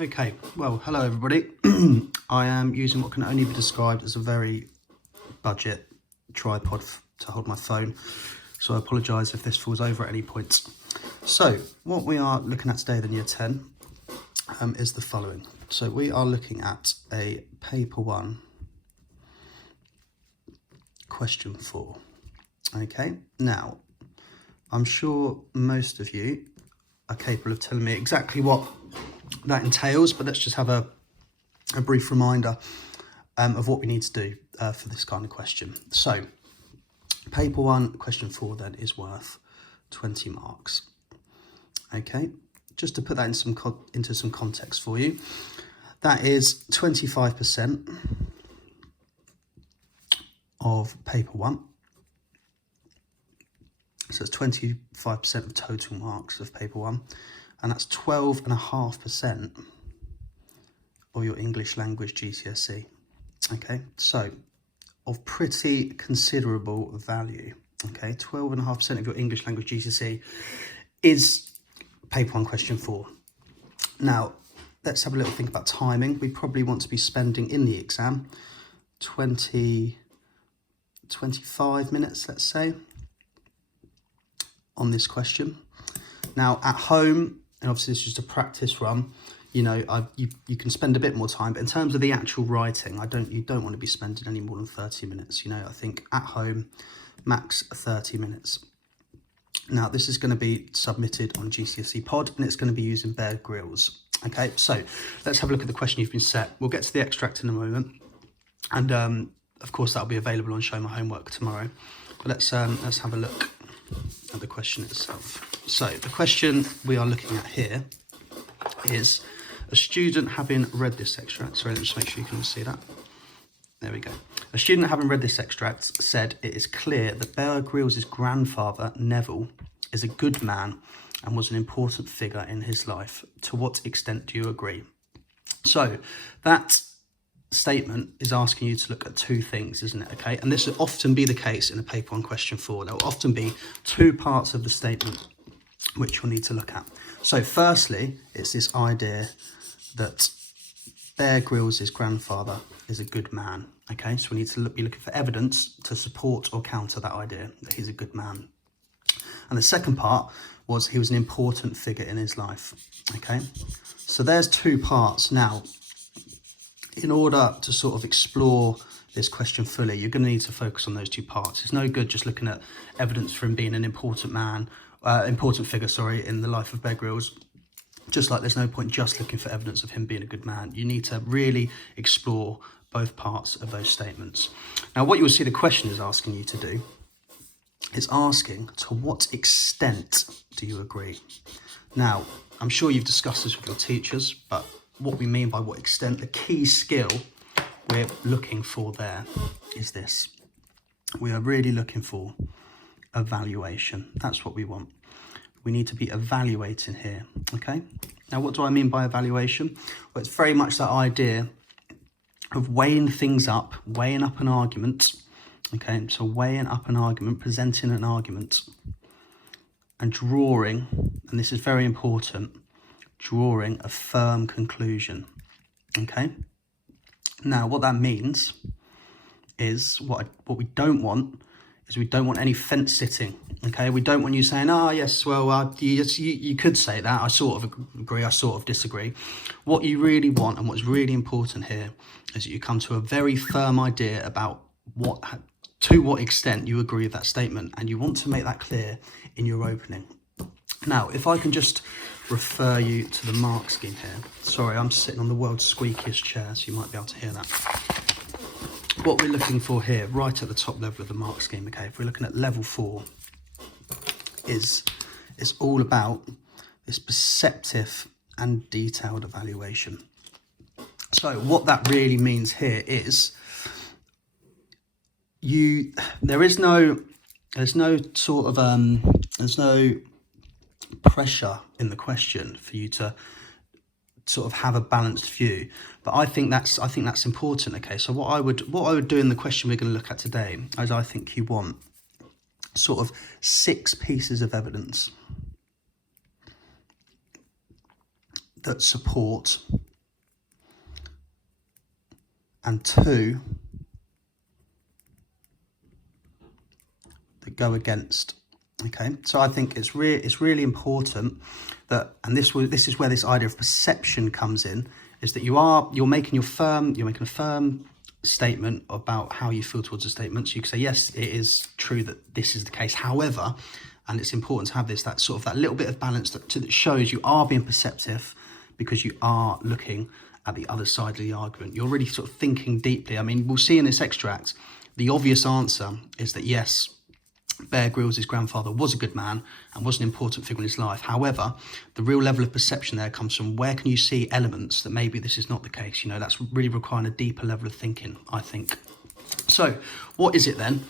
Okay, well, hello everybody. I am using what can only be described as a very budget tripod to hold my phone, so I apologise if this falls over at any point. So what we are looking at today, then year 10, is the following. So we are looking at a paper 1 question 4. Okay, now I'm sure most of you are capable of telling me exactly what that entails, but let's just have a brief reminder of what we need to do for this kind of question. So paper 1 question 4 then is worth 20 marks. Okay, just to put that into some context for you, that is 25% of paper 1. So it's 25% of total marks of paper 1, and that's 12.5% of your English language GCSE. Okay, so of pretty considerable value. Okay, 12.5% of your English language GCSE is paper 1 question 4. Now, let's have a little think about timing. We probably want to be spending in the exam 25 minutes, let's say, on this question. Now at home, and obviously it's just a practice run, you know, you can spend a bit more time, but in terms of the actual writing, you don't want to be spending any more than 30 minutes. You know, I think at home, max 30 minutes. Now this is going to be submitted on GCSE Pod, and it's going to be using Bear Grylls. Okay, so let's have a look at the question you've been set. We'll get to the extract in a moment, and of course that'll be available on Show My Homework tomorrow. But let's have a look at the question itself. So the question we are looking at here is a student having read this extract. Sorry, let's just make sure you can all see that. There we go. A student having read this extract said it is clear that Bear Grylls' grandfather, Neville, is a good man and was an important figure in his life. To what extent do you agree? So that statement is asking you to look at two things, isn't it? Okay, and this will often be the case in a paper 1 question 4. There will often be two parts of the statement which you'll need to look at. So firstly, it's this idea that Bear Grylls' grandfather is a good man. Okay, so we need to be looking for evidence to support or counter that idea that he's a good man. And the second part was he was an important figure in his life. Okay, so there's two parts. Now, in order to sort of explore this question fully, you're going to need to focus on those two parts. It's no good just looking at evidence for him being an important figure, in the life of Bear Grylls. Just like there's no point just looking for evidence of him being a good man. You need to really explore both parts of those statements. Now, what you will see the question is asking you to do is asking, to what extent do you agree? Now, I'm sure you've discussed this with your teachers, but what we mean by what extent, the key skill we're looking for there is this. We are really looking for evaluation. That's what we want. We need to be evaluating here, okay? Now, what do I mean by evaluation? Well, it's very much that idea of weighing things up, weighing up an argument, okay? So weighing up an argument, presenting an argument, and drawing, and this is very important, drawing a firm conclusion. Okay, now what that means is what we don't want is we don't want any fence sitting. Okay, we don't want you saying, yes, well, you could say that, I sort of agree, I sort of disagree. What you really want, and what's really important here, is that you come to a very firm idea about to what extent you agree with that statement, and you want to make that clear in your opening. Now, if I can just refer you to the mark scheme here. Sorry, I'm sitting on the world's squeakiest chair, so you might be able to hear that. What we're looking for here, right at the top level of the mark scheme, okay, if we're looking at level 4, it's all about this perceptive and detailed evaluation. So what that really means here is there's no pressure in the question for you to sort of have a balanced view, but I think that's important. Okay, so what I would do in the question we're going to look at today is, I think you want sort of 6 pieces of evidence that support and 2 that go against. Okay, so I think it's really important that, and this is where this idea of perception comes in, is that you're making a firm statement about how you feel towards a statement. So you can say, yes, it is true that this is the case. However, and it's important to have that little bit of balance that shows you are being perceptive, because you are looking at the other side of the argument. You're really sort of thinking deeply. I mean, we'll see in this extract, the obvious answer is that yes, Bear Grylls' grandfather was a good man and was an important figure in his life. However, the real level of perception there comes from where can you see elements that maybe this is not the case. That's really requiring a deeper level of thinking, I think. So what is it then?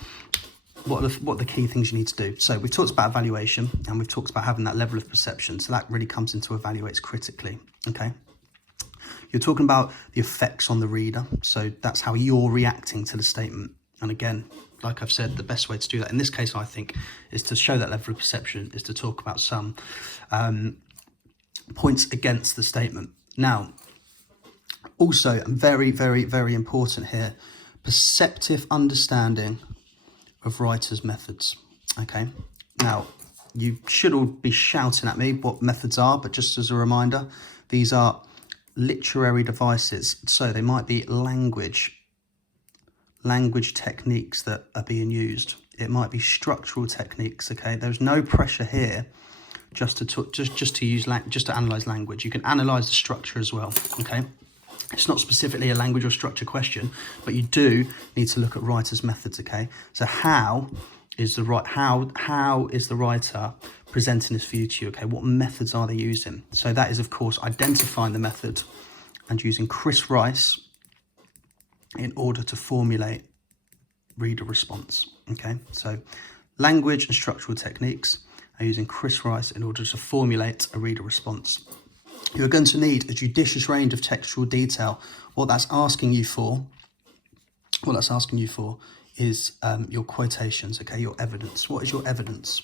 What are the key things you need to do? So we've talked about evaluation, and we've talked about having that level of perception. So that really comes into evaluates critically, okay? You're talking about the effects on the reader. So that's how you're reacting to the statement. And again, like I've said, the best way to do that in this case, I think, is to show that level of perception, is to talk about some points against the statement. Now, also, and very, very, very important here, perceptive understanding of writers' methods. Okay, now you should all be shouting at me what methods are, but just as a reminder, these are literary devices. So they might be language techniques that are being used. It might be structural techniques. Okay, there's no pressure here just to analyze language. You can analyze the structure as well. Okay, it's not specifically a language or structure question, but you do need to look at writers' methods. Okay, so how is the writer presenting this view to you? Okay, what methods are they using? So that is, of course, identifying the method and using Chris Rice in order to formulate reader response. Okay, so language and structural techniques are using Chris Rice in order to formulate a reader response. You're going to need a judicious range of textual detail. What that's asking you for is your quotations, okay, your evidence. What is your evidence?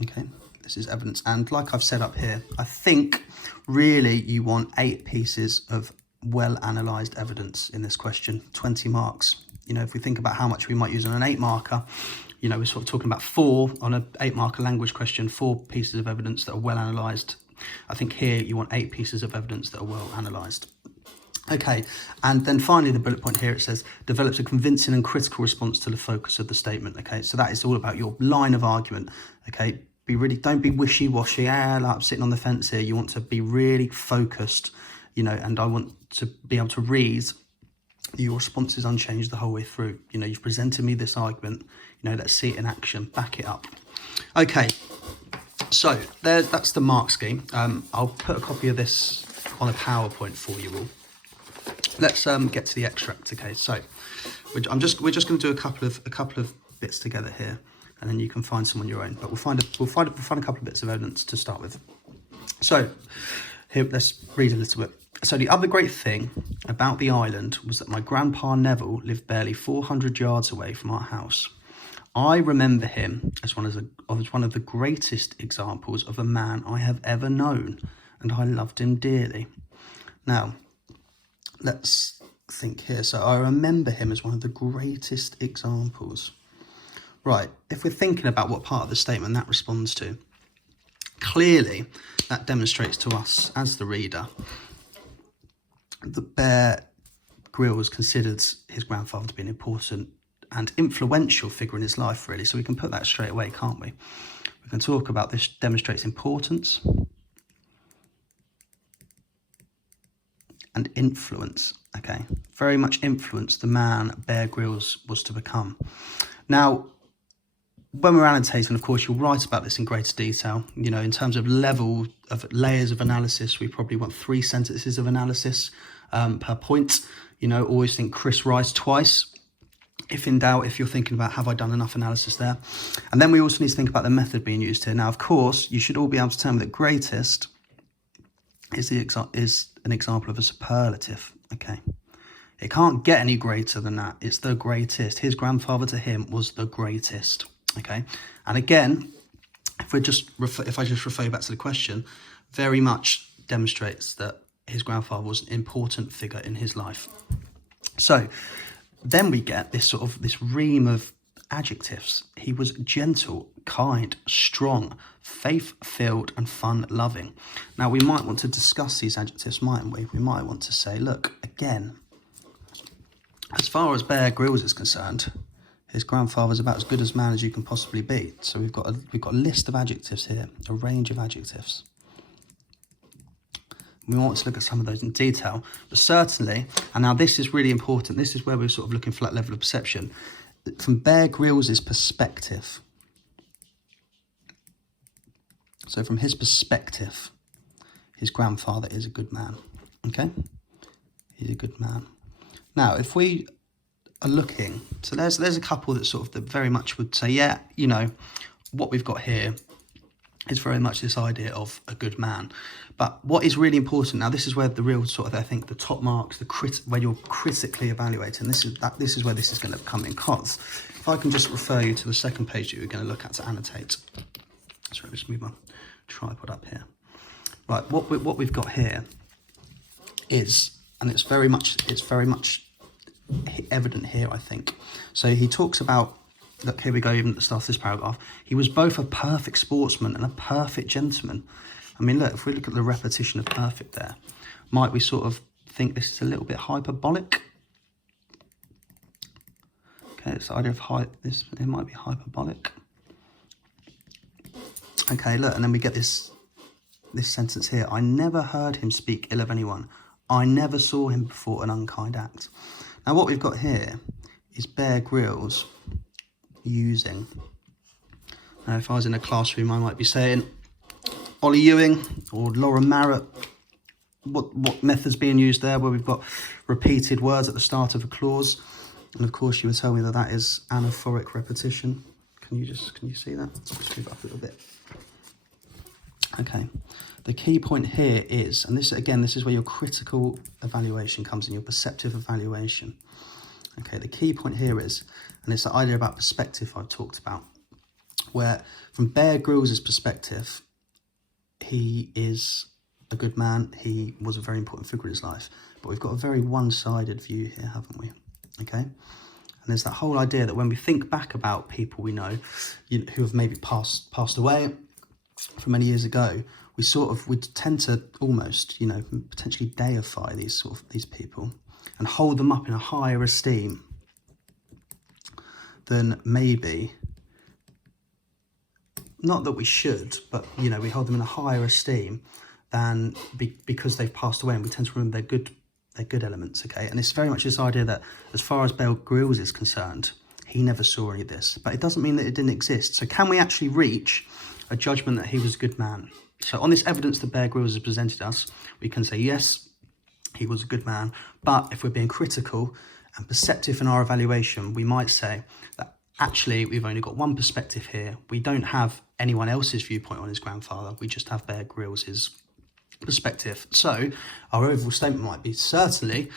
Okay, this is evidence. And like I've said up here, I think really you want 8 pieces of well-analysed evidence in this question, 20 marks. If we think about how much we might use on an 8 marker, we're sort of talking about 4 on an 8 marker language question, 4 pieces of evidence that are well-analysed. I think here you want 8 pieces of evidence that are well-analysed. Okay, and then finally the bullet point here, it says, develops a convincing and critical response to the focus of the statement. Okay, so that is all about your line of argument. Okay, don't be wishy-washy, like I'm sitting on the fence here. You want to be really focused, and I want to be able to read your responses unchanged the whole way through. You've presented me this argument, let's see it in action, back it up. Okay, so that's the mark scheme. I'll put a copy of this on a PowerPoint for you all. Let's get to the extract. Okay, so we're just going to do a couple of bits together here, and then you can find some on your own. But we'll find a couple of bits of evidence to start with. So here, let's read a little bit. So the other great thing about the island was that my grandpa Neville lived barely 400 yards away from our house. I remember him as one of the greatest examples of a man I have ever known, and I loved him dearly. Now, let's think here. So I remember him as one of the greatest examples. Right, if we're thinking about what part of the statement that responds to, clearly that demonstrates to us as the reader that Bear Grylls considered his grandfather to be an important and influential figure in his life, really. So we can put that straight away, can't we? We can talk about this demonstrates importance and influence. Okay, very much influenced the man Bear Grylls was to become. Now, when we're annotating, of course, you'll write about this in greater detail. In terms of level of layers of analysis, we probably want 3 sentences of analysis per point. Always think Chris Rice twice. If in doubt, if you're thinking about, have I done enough analysis there? And then we also need to think about the method being used here. Now, of course, you should all be able to tell me that greatest is an example of a superlative. Okay, it can't get any greater than that. It's the greatest. His grandfather to him was the greatest. Okay, and again, if I just refer you back to the question, very much demonstrates that his grandfather was an important figure in his life. So then we get this ream of adjectives. He was gentle, kind, strong, faith-filled, and fun-loving. Now, we might want to discuss these adjectives, mightn't we? We might want to say, look, again, as far as Bear Grylls is concerned, his grandfather's about as good a man as you can possibly be. So we've got a list of adjectives here, a range of adjectives. We want to look at some of those in detail, but certainly, and now this is really important, this is where we're sort of looking for that level of perception. From Bear Grylls' perspective, so from his perspective, his grandfather is a good man, okay? He's a good man. Now, if we are looking, so there's a couple that sort of that very much would say, yeah, you know, what we've got here is very much this idea of a good man. But what is really important now, this is where the real sort of, I think, the top marks, when you're critically evaluating, this is where this is going to come in. Because if I can just refer you to the second page that you're going to look at to annotate. Sorry, just move my tripod up here. Right, what we've got here is, and it's very much evident here, I think. So he talks about, look, here we go, even at the start of this paragraph. He was both a perfect sportsman and a perfect gentleman. I mean, look, if we look at the repetition of perfect there, might we sort of think this is a little bit hyperbolic? Okay, it's the idea of it might be hyperbolic. Okay, look, and then we get this sentence here. I never heard him speak ill of anyone. I never saw him perform an unkind act. Now, what we've got here is Bear Grylls using. Now, if I was in a classroom, I might be saying, Ollie Ewing or Laura Marrett, what method's being used there, where we've got repeated words at the start of a clause. And of course, you would tell me that that is anaphoric repetition. Can you see that? Let's move up a little bit. Okay, the key point here is, and this is where your critical evaluation comes in, your perceptive evaluation. Okay, the key point here is, and it's the idea about perspective I've talked about, where from Bear Grylls' perspective, he is a good man, he was a very important figure in his life, but we've got a very one-sided view here, haven't we? Okay, and there's that whole idea that when we think back about people we know, who have maybe passed away from many years ago, we tend to almost, potentially deify these people and hold them up in a higher esteem than maybe, not that we should, but we hold them in a higher esteem than because they've passed away, and we tend to remember their good elements. Okay, and it's very much this idea that as far as Bear Grylls is concerned, he never saw any of this, but it doesn't mean that it didn't exist. So can we actually reach a judgment that he was a good man? So on this evidence that Bear Grylls has presented us, we can say, yes, he was a good man. But if we're being critical and perceptive in our evaluation, we might say that actually we've only got one perspective here. We don't have anyone else's viewpoint on his grandfather. We just have Bear Grylls' perspective. So our overall statement might be, certainly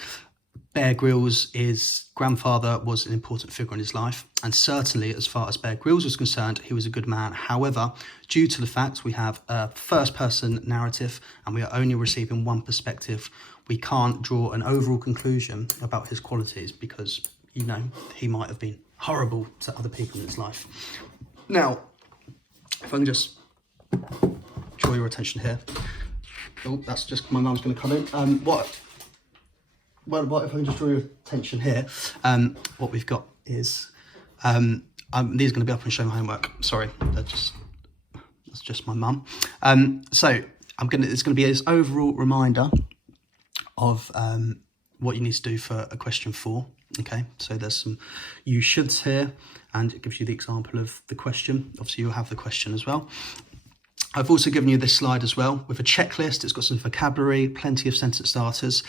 Bear Grylls' grandfather was an important figure in his life, and certainly as far as Bear Grylls was concerned, he was a good man. However, due to the fact we have a first-person narrative and we are only receiving one perspective, we can't draw an overall conclusion about his qualities because, he might have been horrible to other people in his life. Now, if I can just draw your attention here. Oh, that's just my mum's going to come in. What if I can just draw your attention here? What we've got is, these are going to be up and show my homework. Sorry, that's just my mum. So it's going to be this overall reminder of what you need to do for a question 4. Okay, so there's some you shoulds here, and it gives you the example of the question. Obviously, you'll have the question as well. I've also given you this slide as well with a checklist. It's got some vocabulary, plenty of sentence starters.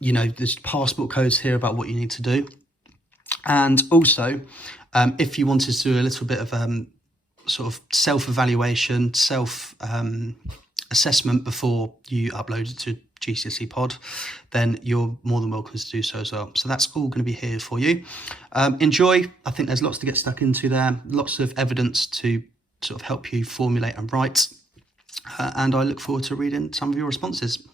There's passport codes here about what you need to do. And also, if you wanted to do a little bit of sort of self-evaluation, assessment before you upload it to GCSE Pod, then you're more than welcome to do so as well. So that's all going to be here for you. Enjoy. I think there's lots to get stuck into there, lots of evidence to sort of help you formulate and write. And I look forward to reading some of your responses.